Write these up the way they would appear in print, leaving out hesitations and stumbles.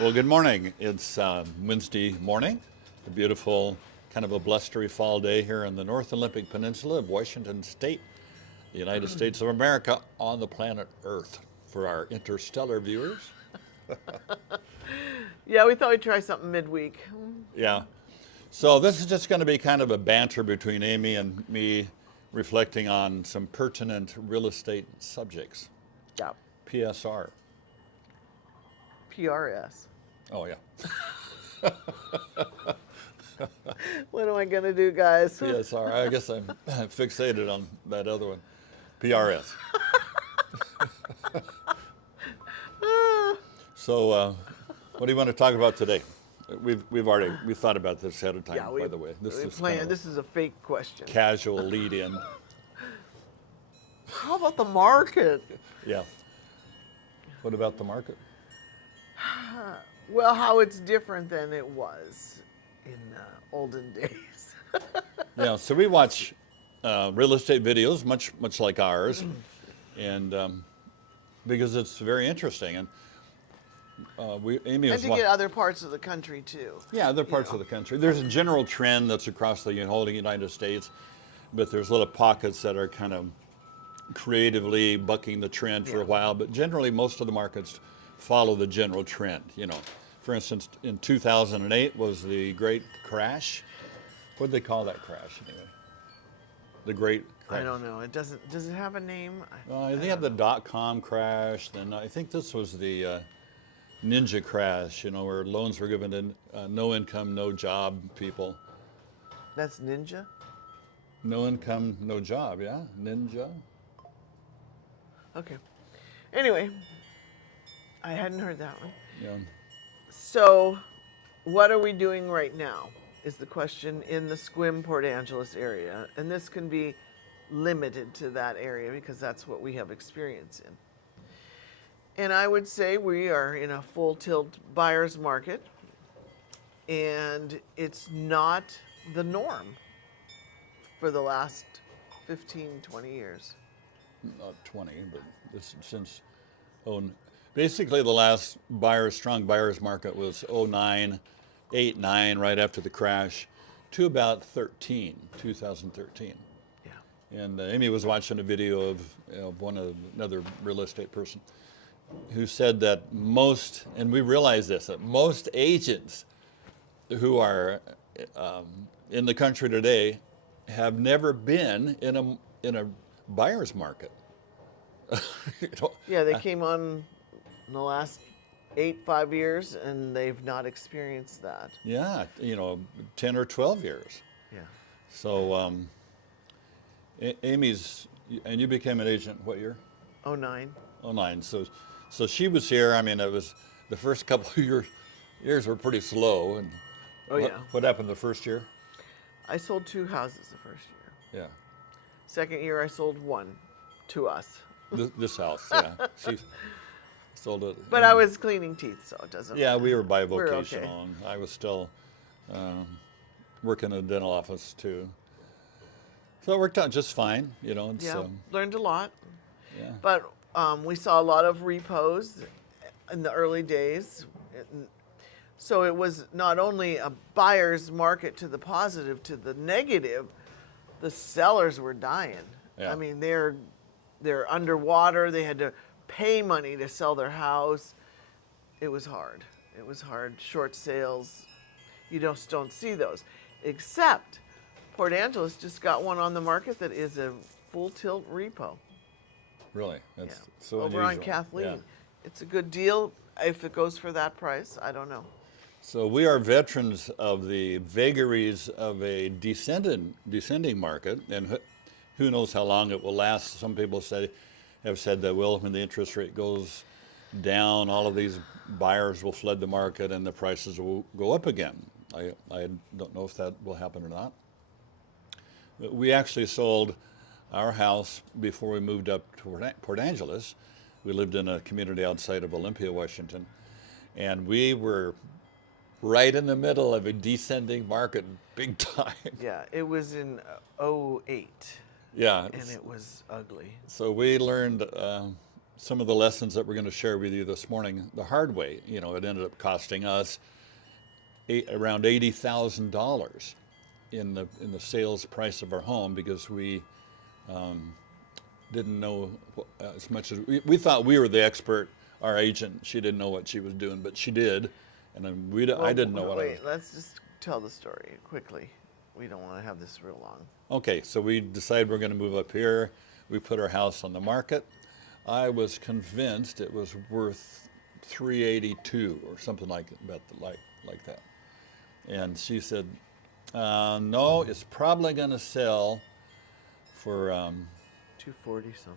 Well, good morning. It's Wednesday morning, a beautiful, kind of a blustery fall day here in the North Olympic Peninsula of Washington State, the United States of America, on the planet Earth. For our interstellar viewers, Yeah, we thought we'd try something midweek. yeah. So this is just going to be kind of a banter between Amy and me, reflecting on some pertinent real estate subjects. Yeah, PSR. PRS. Oh yeah. What am I gonna do, guys? PSR. I guess I'm fixated on that other one. PRS. So, what do you want to talk about today? We thought about this ahead of time. Yeah, By the way, this we is planned. kind of This is a fake question. casual lead in. How about the market? Yeah. What about the market? Well, how it's different than it was in olden days. Yeah. So we watch real estate videos, much like ours, and because it's very interesting. And Amy And was to get other parts of the country too. yeah, other parts of the country. There's a general trend that's across the whole United States, but there's little pockets that are kind of creatively bucking the trend for a while. But generally, most of the markets follow the general trend. For instance, in 2008 was the Great Crash. What did they call that crash anyway? The Great Crash. I don't know. It doesn't. Does it have a name? They had the dot-com crash. Then I think this was the ninja crash. Where loans were given to no income, no job people. That's Ninja. No income, no job. Yeah, ninja. Okay. Anyway, I hadn't heard that one. Yeah. So, what are we doing right now is the question in the Sequim Port Angeles area. And this can be limited to that area because that's what we have experience in. And I would say we are in a full tilt buyer's market, and it's not the norm for the last 15, 20 years. Not 20, but this since basically the last strong buyer's market was 09, 8, 9, right after the crash, to about 2013. Yeah. And Amy was watching a video of another real estate person who said that and we realize this, that most agents who are in the country today have never been in a buyer's market. Yeah, they came on in the last 5 years, and they've not experienced that. Yeah, 10 or 12 years. Yeah. So, Amy's, and you became an agent what year? 09. 09. So she was here. I mean, it was the first couple of years were pretty slow. And what happened the first year? I sold 2 houses the first year. Yeah. Second year, I sold 1 to us. This house, yeah. She sold it. But I was cleaning teeth, so it doesn't. Yeah, we were We're bivocational. okay. And I was still working in a dental office too. So it worked out just fine, It's, Yeah, learned a lot. yeah. But we saw a lot of repos in the early days. So it was not only a buyer's market to the positive, to the negative, the sellers were dying. Yeah. I mean, they're underwater. They had to pay money to sell their house. It was hard. It was hard. Short sales, you just don't see those. Except Port Angeles just got one on the market that is a full tilt repo. Really? That's Yeah. so Over unusual. on Kathleen. Yeah. It's a good deal. If it goes for that price, I don't know. So we are veterans of the vagaries of a descending market, and who knows how long it will last. Some people have said that, well, when the interest rate goes down, all of these buyers will flood the market and the prices will go up again. I don't know if that will happen or not. But we actually sold our house before we moved up to Port Angeles. We lived in a community outside of Olympia, Washington, and we were right in the middle of a descending market, big time. Yeah, it was in '08, Yeah. and it was ugly. So we learned some of the lessons that we're going to share with you this morning the hard way. You know, it ended up costing us around $80,000 in the sales price of our home because we didn't know as much as we thought we were the expert. Our agent, she didn't know what she was doing, but she did, and then I didn't know what I was. Wait, let's just tell the story quickly. We don't want to have this real long. Okay, so we decided we're going to move up here. We put our house on the market. I was convinced it was worth 382 or something like that. And she said, "No, it's probably going to sell for 240 something,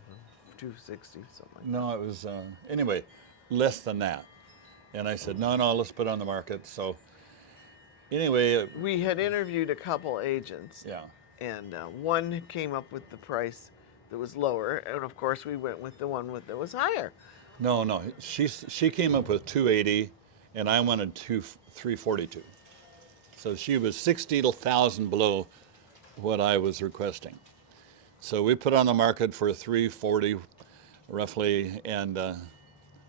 260 something like no, it was anyway less than that." And I said, "No, let's put it on the market." So anyway, that. We had interviewed a couple agents, yeah. and one came up with the price that was lower, and of course we went with the one that was higher. No. She came up with 280, and I wanted 342. So she was 60,000 below what I was requesting. So we put on the market for 340, roughly, and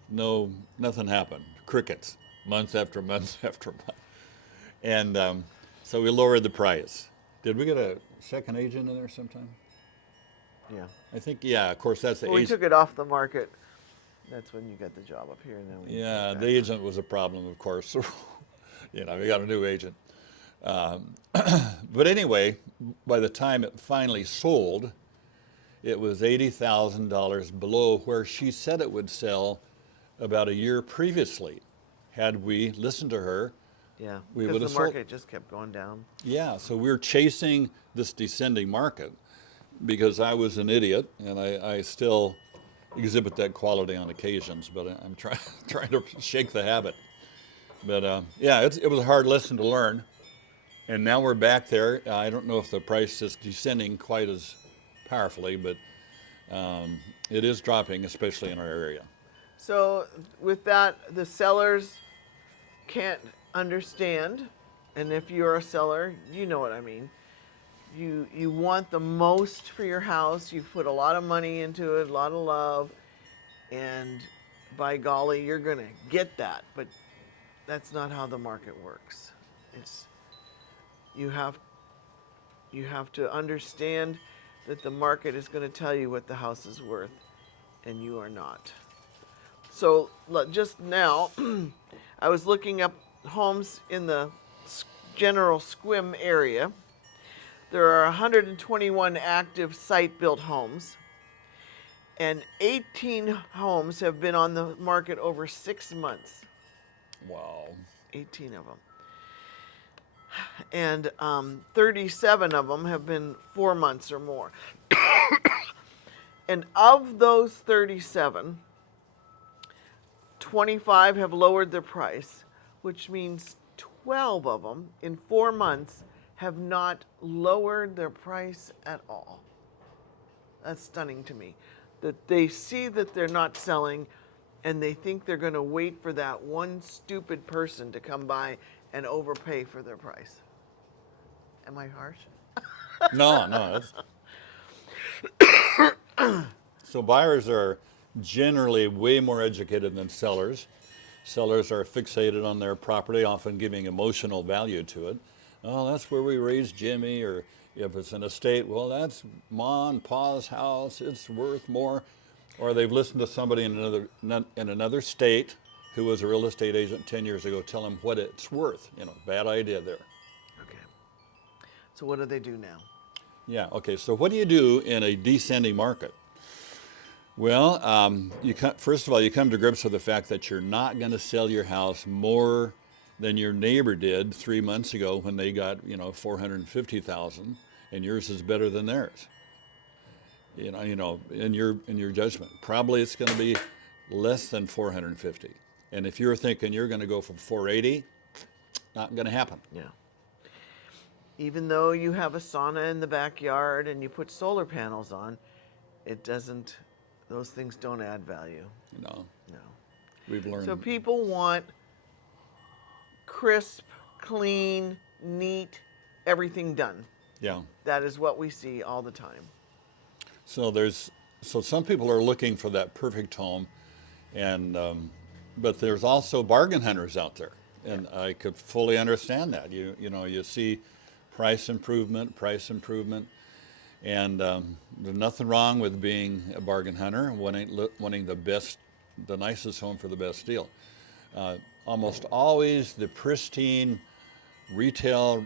nothing happened. Crickets, month after month after month. And so we lowered the price. Did we get a second agent in there sometime? Yeah. I think, yeah, of course, that's the Well, we agent. took it off the market. That's when you got the job up here, and then we. Yeah, went the back. agent was a problem, of course. You know, we got a new agent. But anyway, by the time it finally sold, it was $80,000 below where she said it would sell about a year previously. Had we listened to her, Yeah, we because would the have sold. market just kept going down. Yeah, so we're chasing this descending market because I was an idiot, and I still exhibit that quality on occasions, but I'm trying to shake the habit. But yeah, it was a hard lesson to learn, and now we're back there. I don't know if the price is descending quite as powerfully, but it is dropping, especially in our area. So with that, the sellers can't understand, and if you're a seller, you know what I mean. You want the most for your house. You've put a lot of money into it, a lot of love, and by golly, you're gonna get that. But that's not how the market works. It's you have you have to understand that the market is going to tell you what the house is worth, and you are not. So just now, I was looking up homes in the general Sequim area. There are 121 active site-built homes, and 18 homes have been on the market over 6 months. Wow. 18 of them. And 37 of them have been 4 months or more. And of those 37, 25 have lowered their price, which means 12 of them in 4 months have not lowered their price at all. That's stunning to me. That they see that they're not selling and they think they're going to wait for that one stupid person to come by and overpay for their price. Am I harsh? No. So buyers are generally way more educated than sellers. Sellers are fixated on their property, often giving emotional value to it. Oh, that's where we raised Jimmy, or if it's an estate, well, that's Ma and Pa's house, it's worth more. Or they've listened to somebody in another state who was a real estate agent 10 years ago tell them what it's worth. You know, bad idea there. Okay. So what do they do now? Yeah, okay, so what do you do in a descending market? Well, first of all, you come to grips with the fact that you're not going to sell your house more than your neighbor did 3 months ago when they got, 450,000, and yours is better than theirs. In your judgment, probably it's going to be less than 450. And if you're thinking you're going to go for 480, not going to happen. Yeah. Even though you have a sauna in the backyard and you put solar panels on, those things don't add value. No, No. we've learned. So people want crisp, clean, neat, everything done. Yeah. That is what we see all the time. So there's So some people are looking for that perfect home, and but there's also bargain hunters out there, and I could fully understand that. You see price improvement, and there's nothing wrong with being a bargain hunter, wanting the nicest home for the best deal. Almost always the pristine retail,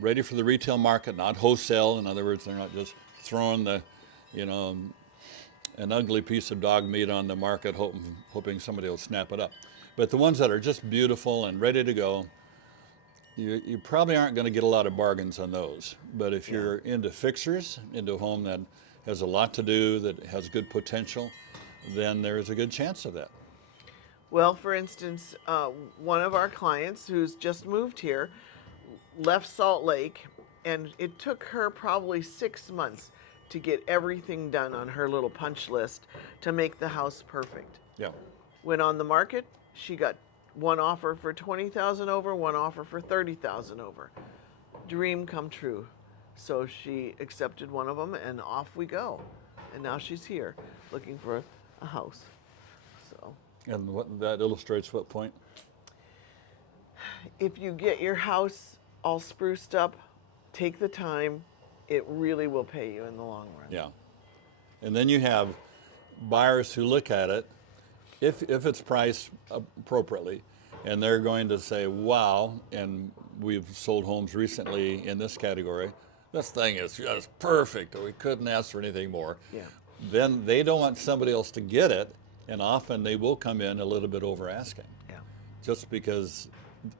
ready for the retail market, not wholesale. In other words, they're not just throwing you know, an ugly piece of dog meat on the market, hoping somebody will snap it up. But the ones that are just beautiful and ready to go, you probably aren't going to get a lot of bargains on those. But if you're into fixers, into a home that has a lot to do, that has good potential, then there's a good chance of that. Well, for instance, one of our clients who's just moved here left Salt Lake, and it took her probably 6 months to get everything done on her little punch list to make the house perfect. Yeah. Went on the market, she got one offer for 20,000 over, one offer for 30,000 over. Dream come true. So she accepted one of them, and off we go. And now she's here looking for a house. So And that illustrates what point? if you get your house all spruced up, take the time, it really will pay you in the long run. Yeah. And then you have buyers who look at it, if it's priced appropriately, and they're going to say, wow, and we've sold homes recently in this category, this thing is just perfect, we couldn't ask for anything more. Yeah. Then they don't want somebody else to get it, and often they will come in a little bit over asking. Yeah. Just because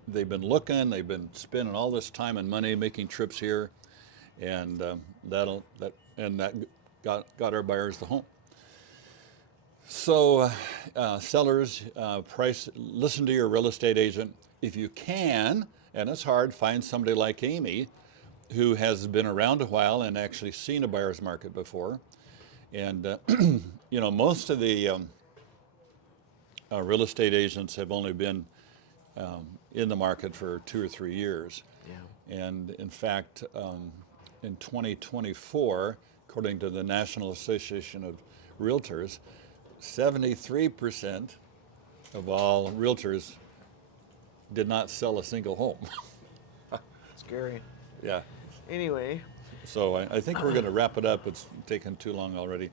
they've been looking, they've been spending all this time and money making trips here, and that got our buyers the home. So sellers, listen to your real estate agent. If you can, and it's hard, find somebody like Amy who has been around a while and actually seen a buyer's market before. And most of the real estate agents have only been in the market for 2 or 3 years. Yeah. And in fact, in 2024, according to the National Association of Realtors, 73% of all realtors did not sell a single home. Scary. Yeah. Anyway. So I think we're going to wrap it up. It's taken too long already.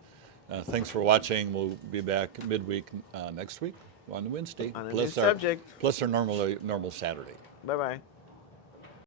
Thanks for watching. We'll be back midweek next week on Wednesday. On a new subject. Plus our normal Saturday. Bye-bye.